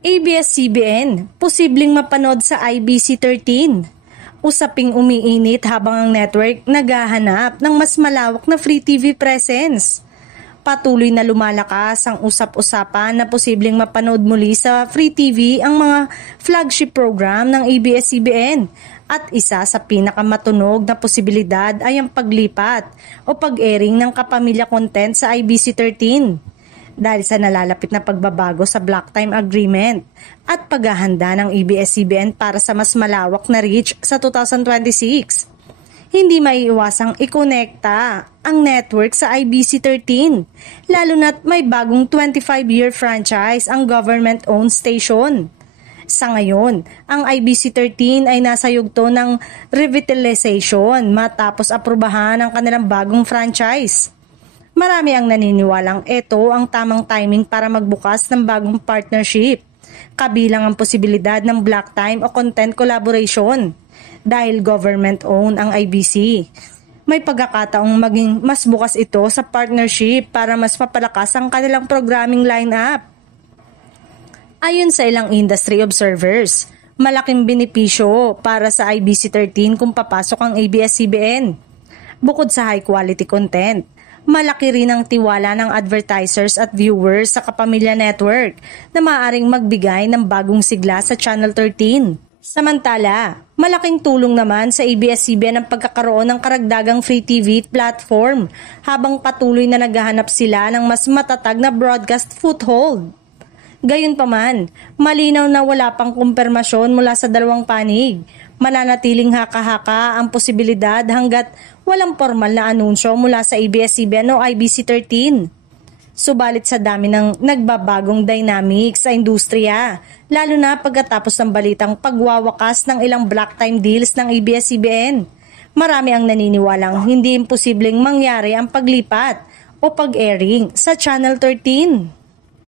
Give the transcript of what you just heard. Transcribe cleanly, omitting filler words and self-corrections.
ABS-CBN, posibleng mapanood sa IBC13. Usaping umiinit habang ang network naghahanap ng mas malawak na free TV presence. Patuloy na lumalakas ang usap-usapan na posibleng mapanood muli sa free TV ang mga flagship program ng ABS-CBN at isa sa pinakamatunog na posibilidad ay ang paglipat o pag-airing ng kapamilya content sa IBC13. Dahil sa nalalapit na pagbabago sa block time agreement at paghahanda ng ABS-CBN para sa mas malawak na reach sa 2026. Hindi maiiwasang ikonekta ang network sa IBC13, lalo na't may bagong 25-year franchise ang government-owned station. Sa ngayon, ang IBC13 ay nasa yugto ng revitalization matapos aprubahan ang kanilang bagong franchise. Marami ang naniniwalang ito ang tamang timing para magbukas ng bagong partnership, kabilang ang posibilidad ng block time o content collaboration. Dahil government-owned ang IBC, may pagkakataong maging mas bukas ito sa partnership para mas mapalakas ang kanilang programming lineup. Ayon sa ilang industry observers, malaking benepisyo para sa IBC13 kung papasok ang ABS-CBN. Bukod sa high-quality content, malaki rin ang tiwala ng advertisers at viewers sa Kapamilya Network na maaaring magbigay ng bagong sigla sa Channel 13. Samantala, malaking tulong naman sa ABS-CBN ang pagkakaroon ng karagdagang free TV platform habang patuloy na naghahanap sila ng mas matatag na broadcast foothold. Gayunpaman, malinaw na wala pang kumpirmasyon mula sa dalawang panig. Mananatiling haka-haka ang posibilidad hanggat walang formal na anunsyo mula sa ABS-CBN o IBC13. Subalit sa dami ng nagbabagong dynamics sa industriya, lalo na pagkatapos ng balitang pagwawakas ng ilang block time deals ng ABS-CBN, marami ang naniniwalang hindi imposibleng mangyari ang paglipat o pag-airing sa Channel 13.